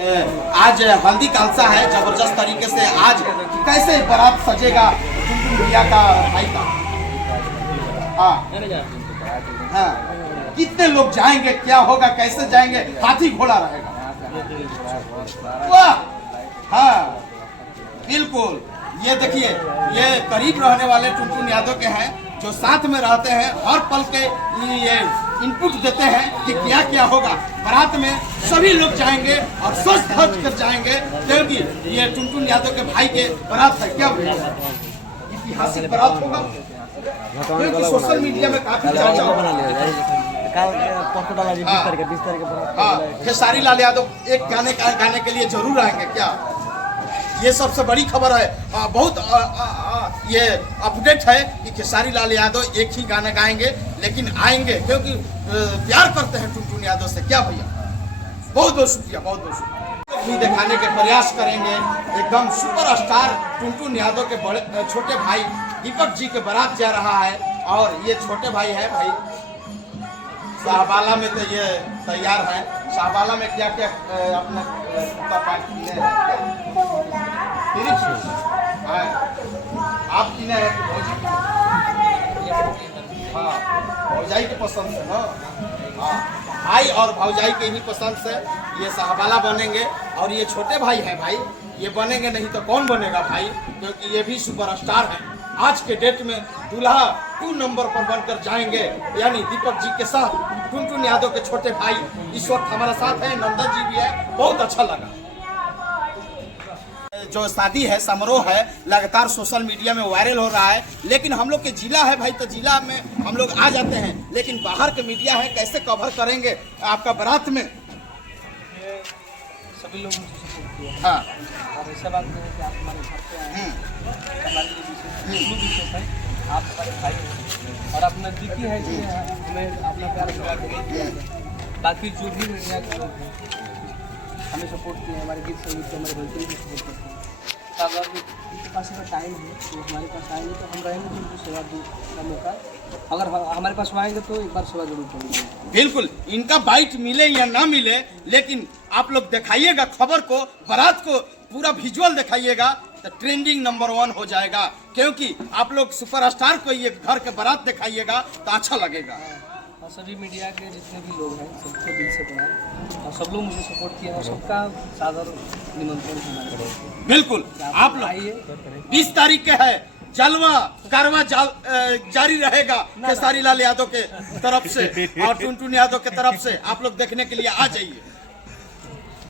आज हल्दी कालसा है जबरदस्त तरीके से। आज कैसे बारात सजेगा टुनटुन भैया का भाई का? हाँ हाँ, कितने लोग जाएंगे, क्या होगा, कैसे जाएंगे, हाथी घोड़ा रहेगा? वाह, हाँ बिल्कुल। ये देखिए, ये करीब रहने वाले टुनटुन यादव के हैं, जो साथ में रहते हैं, हर पल के ये इनपुट देते हैं कि क्या क्या होगा बारात में। सभी लोग जाएंगे और सोच समझ कर जाएंगे, क्योंकि ये टुनटुन यादव के भाई के बारात है। क्या ऐतिहासिक बारात होगा, क्योंकि सोशल मीडिया में काफी चर्चा होगा। खेसारी लाल यादव एक गाने के लिए जरूर आएंगे क्या? ये सबसे बड़ी खबर है। बहुत ये अपडेट है कि खेसारी लाल यादव एक ही गाना गाएंगे, लेकिन आएंगे क्योंकि प्यार करते हैं टुनटुन यादव से। क्या भैया, बहुत बहुत शुक्रिया, बहुत बहुत शुक्रिया। भी दिखाने के प्रयास करेंगे एकदम सुपरस्टार टुनटुन यादव के बड़े छोटे भाई दीपक जी के बारात जा रहा है। और ये छोटे भाई है भाई शाहबाला में, तो ये तैयार है। शाहबाला में क्या क्या अपना आप किने है कि भौजी? हाँ, भौजाई की पसंद से ना। हाँ, भाई और भौजाई के ही पसंद से ये शाहबाला बनेंगे। और ये छोटे भाई हैं भाई, ये बनेंगे नहीं तो कौन बनेगा भाई, क्योंकि ये भी सुपरस्टार हैं। आज के डेट में दूल्हा 2 नंबर पर बनकर जाएंगे, यानी दीपक जी के साथ टुनटुन यादव के छोटे भाई इस वक्त हमारे साथ हैं। नंदन जी भी है, बहुत अच्छा लगा। जो शादी है, समारोह है, लगातार सोशल मीडिया में वायरल हो रहा है, लेकिन हम लोग के जिला है भाई, तो जिला में हम लोग आ जाते हैं, लेकिन बाहर के मीडिया है, कैसे कवर करेंगे आपका बारात में? सभी लोग मुझे सपोर्ट किए। हाँ, और ऐसा बात नहीं है कि आप हमारे घर पे आए हैं, हमारे लिए विशेष है। आप हमारे भाई हैं और आप नज़दीकी है, इसलिए हमें अपना प्यार दिया। बाकी जो भी मीडिया के लोग हैं हमें सपोर्ट किए, हमारे गीत संगीत को, हमारे भोजपुरी भी सपोर्ट करते हैं। तो अगर उनके पास अगर टाइम है तो हमारे पास आएंगे तो हम रहेंगे, तो उनको सेवा का मौका अगर हमारे पास आएंगे तो एक बार सेवा जरूर करेंगे। बिल्कुल, इनका बाइट मिले या ना मिले, लेकिन आप लोग दिखाइएगा खबर को, बारात को पूरा विजुअल दिखाइएगा तो ट्रेंडिंग नंबर 1 हो जाएगा। क्योंकि आप लोग सुपरस्टार को ये घर के बारात दिखाइएगा तो अच्छा लगेगा। और सभी मीडिया के जितने भी लोग हैं सबको दिल से प्रणाम, और सब लोग मुझे सपोर्ट किया और सबका सादर निमंत्रण हमारे तरफ। बिल्कुल, आप लोग आइए। 20 तारीख के है, जलवा कारवा जारी रहेगा खेसारी लाल यादव के तरफ से और टुनटुन यादव के तरफ से। आप लोग देखने के लिए आ जाइए।